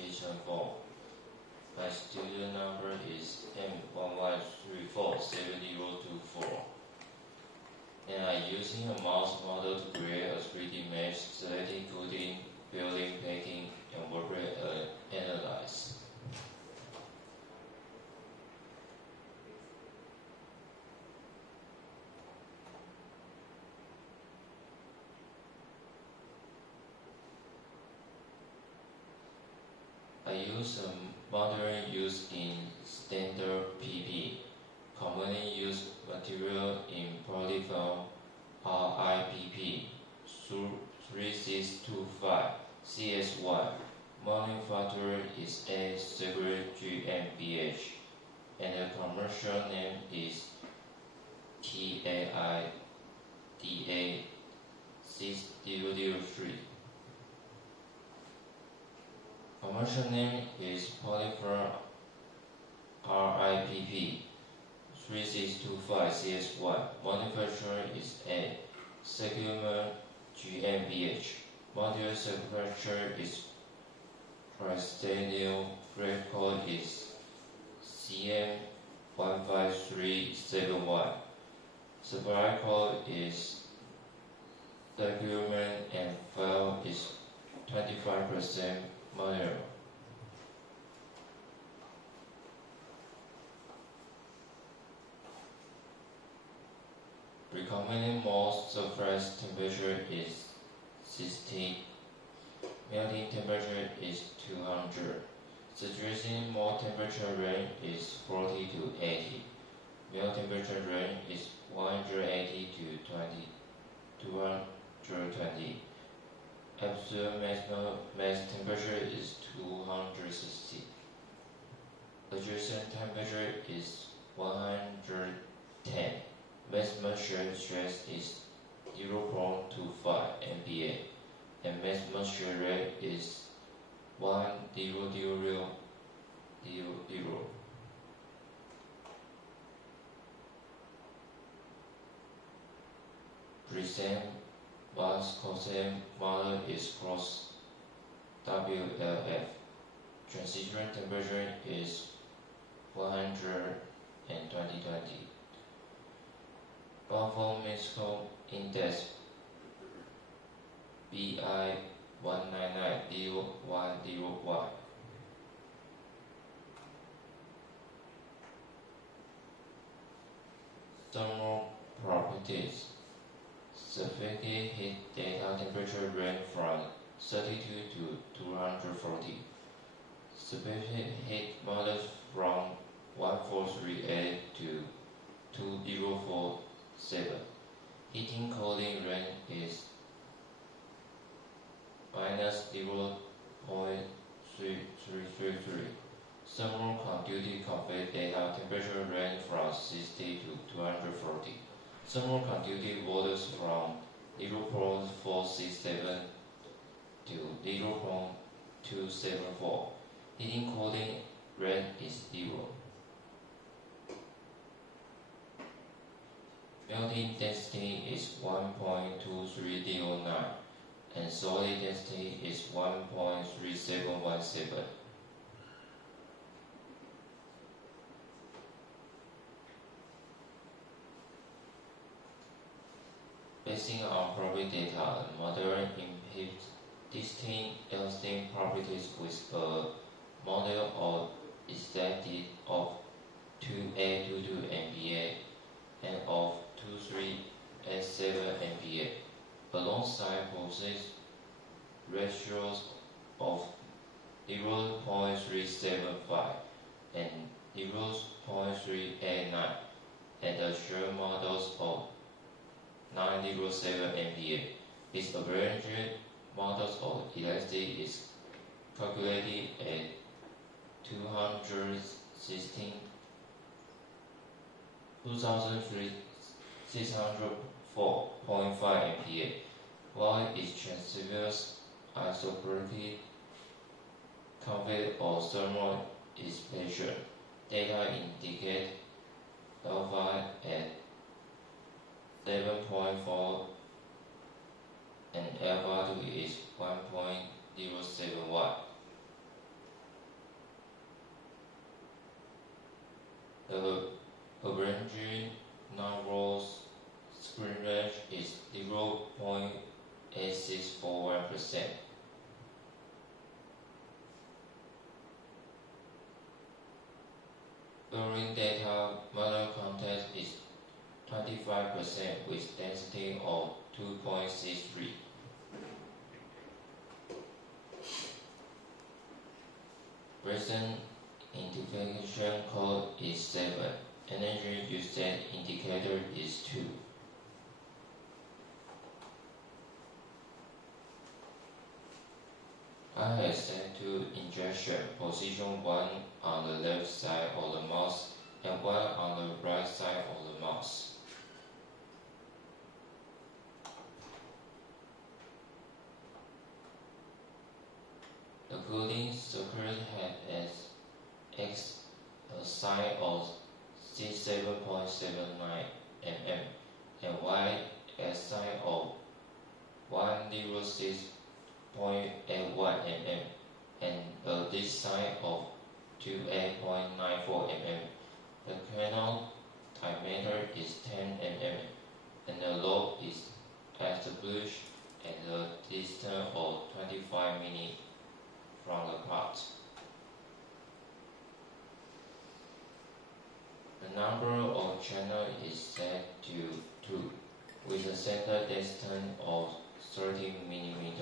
application form. My student number is M11347024. And I'm using a mouse model to create a 3D mesh, selecting coding, building, packing, and workplace analyze. I use a model used in standard PP, commonly used material in polyfoam RIPP 3625 CS1. Manufacturer is A Segre GmbH, and the commercial name is TAIDA 6003. Commercial name is Polyfoam RIPP 3625 CS1. Manufacturer is A Segre GmbH. Module submanufacturer is Prestaniel. Grade code is CM15371. Supplier code is document and file is 25% manual. Recommended mold surface temperature is 60. Melting temperature is 200. Suggested mold temperature range is 40 to 80. Melt temperature range is 180 to 220. Absolute maximum max temperature is 260. Adjacent temperature is 110. Maximum shear stress is 0.25 MPa, and maximum shear rate is 10000. Present Bose-Einstein model is cross WLF. Transition temperature is 100 and 2020. Buffer Mescal Index BI 199.010Y. Thermal properties. Specific heat data temperature range from 32 to 240. Specific heat models from 1438 to 2047. Heating cooling range is -0.333. Thermal conductive convey data temperature range from 60 to 240. Thermal conductive voltage from 0.467 to 0.274. Heating cooling range is 0. Melting density is 1.2309 and solid density is 1.3717. Basing on property data, the model inhibits distinct elastic properties with a model of expected of 2822 MPa and of 2387 MPa, alongside possess ratios of 0.375 and 0.389, and the shared models of 907 MPa. Its average models of elastic is calculated at 2604.5 MPa, while its transverse isotropic convey or thermal expansion data indicate alpha at 7.4 and alpha 2 is 1.07 watt. The average non-roll screen range is 0.8641%. Building data model content is 25% with density of 2.63. Recent identification code is 7. Energy usage indicator is 2. I have set to injection position 1 on the left side of the mouse and 1 on the right side of the mouse. The cooling circuit has X a sine of 67.79 mm and Y a sine of 106.81 mm and a this sine of 28.94 mm. The canal diameter is 10 mm and the load is established at a distance of 25 mm from the part. The number of channels is set to 2 with a center distance of 30 mm.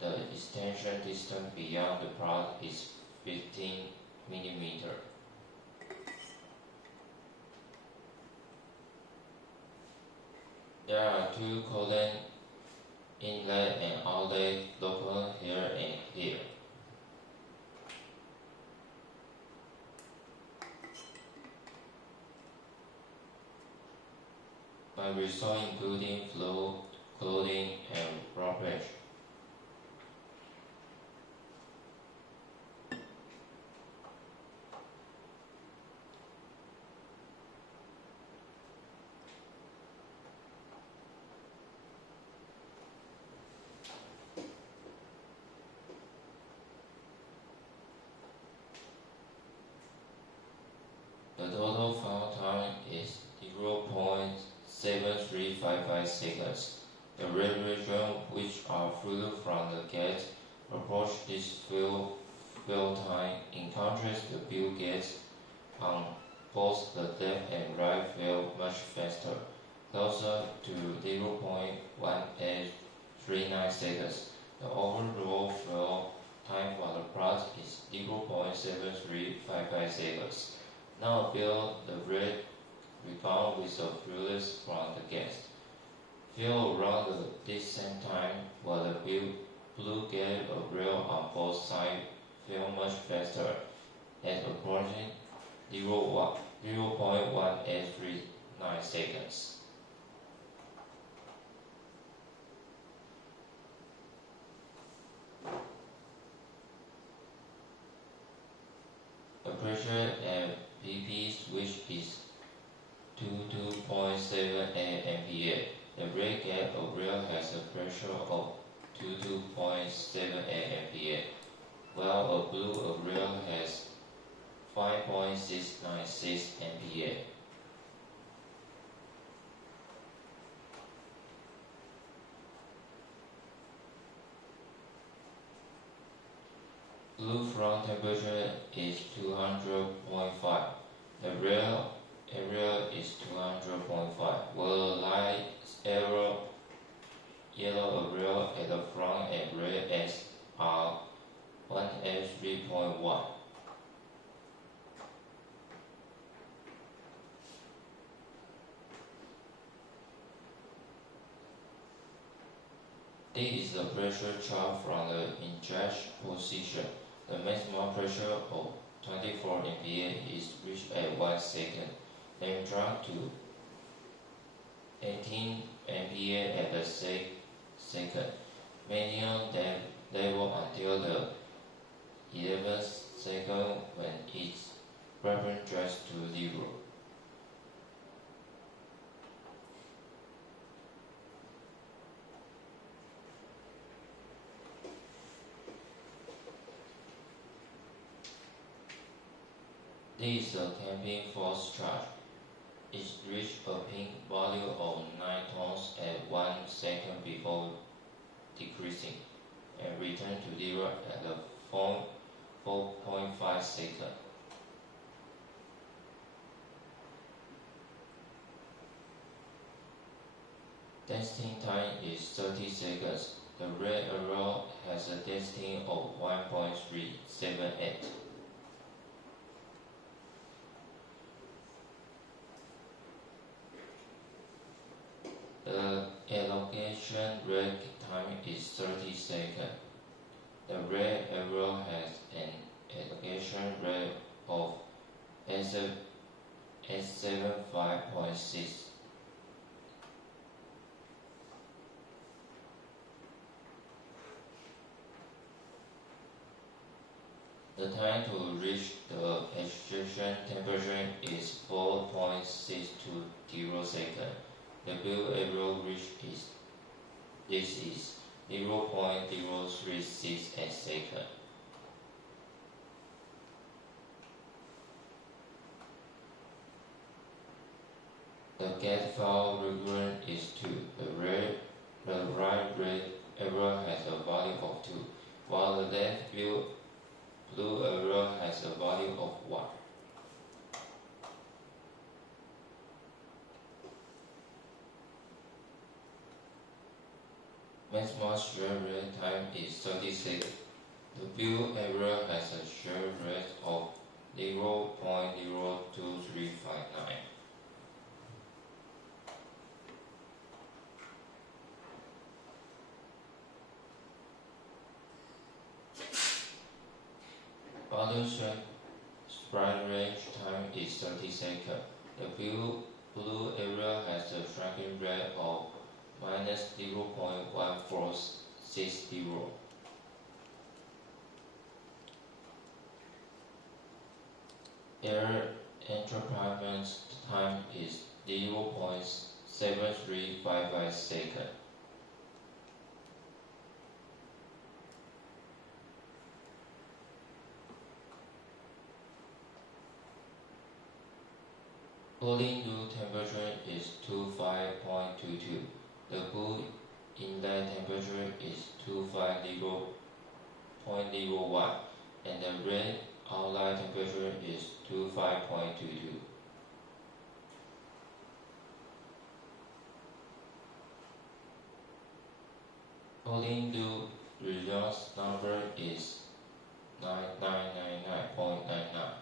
The extension distance beyond the part is 15 mm. There are 2 coolant inlet and outlet located here and here. By result including flow, clothing, and raw pressure. The total final time is 0.7355 seconds. The red region, which are fluid from the gate, approach this fill time. In contrast, the blue gates on both the left and right fill much faster, closer to 0.1839 seconds. The overall fill time for the product is 0.7355 seconds. Now fill the red rebound with the fluids from the gas. Fill around this same time while the blue gate rail on both sides fill much faster at approaching 0.1839 seconds. The pressure at PP switch is 22.78 ampere. The red gap of rail has a pressure of 22.78 ampere, while a blue rail has 5.696 ampere. Blue front temperature is 200.5. The rail area is 200.5, while the light yellow rail at the front and red ends are 183.1. This is the pressure chart from the injection position. The maximum pressure of 24 ampere is reached at 1 second, then dropped to 18 ampere at the second, maintain that level until the 11th second when its reference drops to 0. This is a camping force charge. It reached a peak value of 9 tons at 1 second before decreasing, and returned to zero at a 4.5 seconds. Testing time is 30 seconds. The red arrow has a testing of 1.378. The elongation rate time is 30 seconds. The red arrow has an elongation rate of 875.6. The time to reach the extraction temperature is 4.620 seconds. The blue arrow reach is 0.0368 seconds. The get file requirement is 2. The right red arrow has a value of 2, while the left blue arrow has a value of 1. Maximum share rate time is 30 seconds. The blue arrow has a share rate of 0.02359. Bottom sprite range time is 30 seconds. The blue arrow has a shrinking rate of minus 0.1460. Air entrappment time is 0.7355 seconds. Cooling loop temperature is 25.22. The blue inlet temperature is 250.01, and the red outlet temperature is 25.22. Cooling loop response number is 9999.99.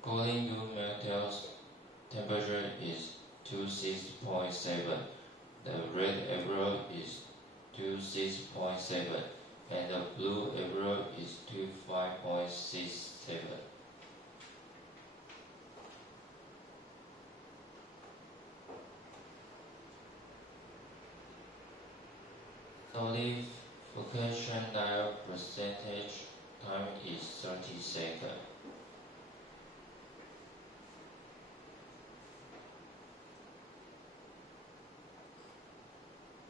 Cooling loop metal's temperature is 26.7. The red arrow is 26.7, and the blue arrow is 25.67. Solidification diode percentage time is 30 seconds.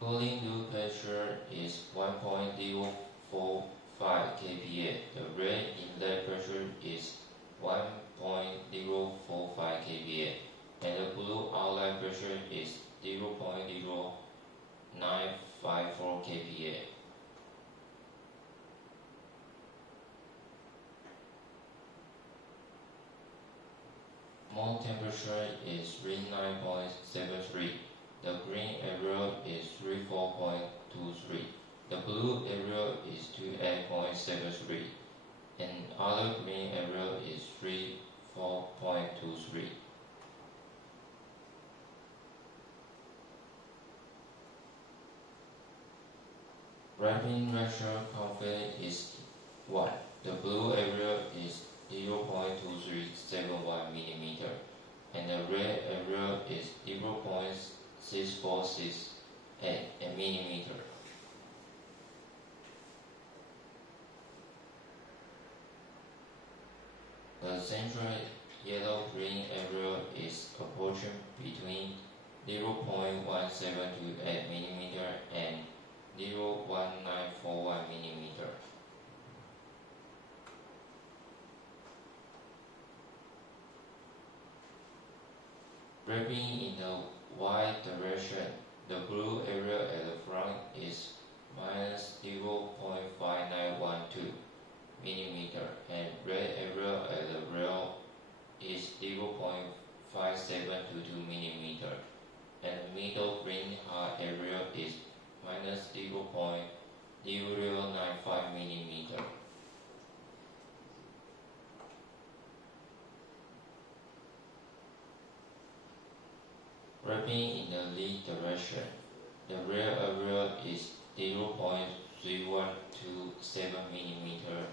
Cooling loop pressure is 1.045 kPa. The red inlet pressure is 1.045 kPa, and the blue outlet pressure is 0.0954 kPa. Mole temperature is 39.73. The green arrow is 34.23. The blue arrow is 28.73. And other green arrow is 34.23. Wrapping ratio confidence is 1. The blue arrow is 0.2371 mm, and the red arrow is 0.6468 mm. The central yellow-green arrow is approaching between 0.1728 mm and 0.1941 mm. Wrapping in the y direction, the blue area at the front is minus 0.5912 mm and red area at the rear is 0.5722 mm and the middle green hard area is minus 0.0095 mm. Wrapping in the lead direction, the rear area is 0.3127 mm,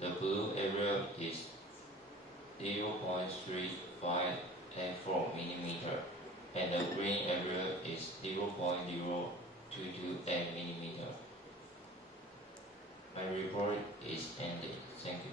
the blue area is 0.3584 mm, and the green area is 0.0228 mm. My report is ended. Thank you.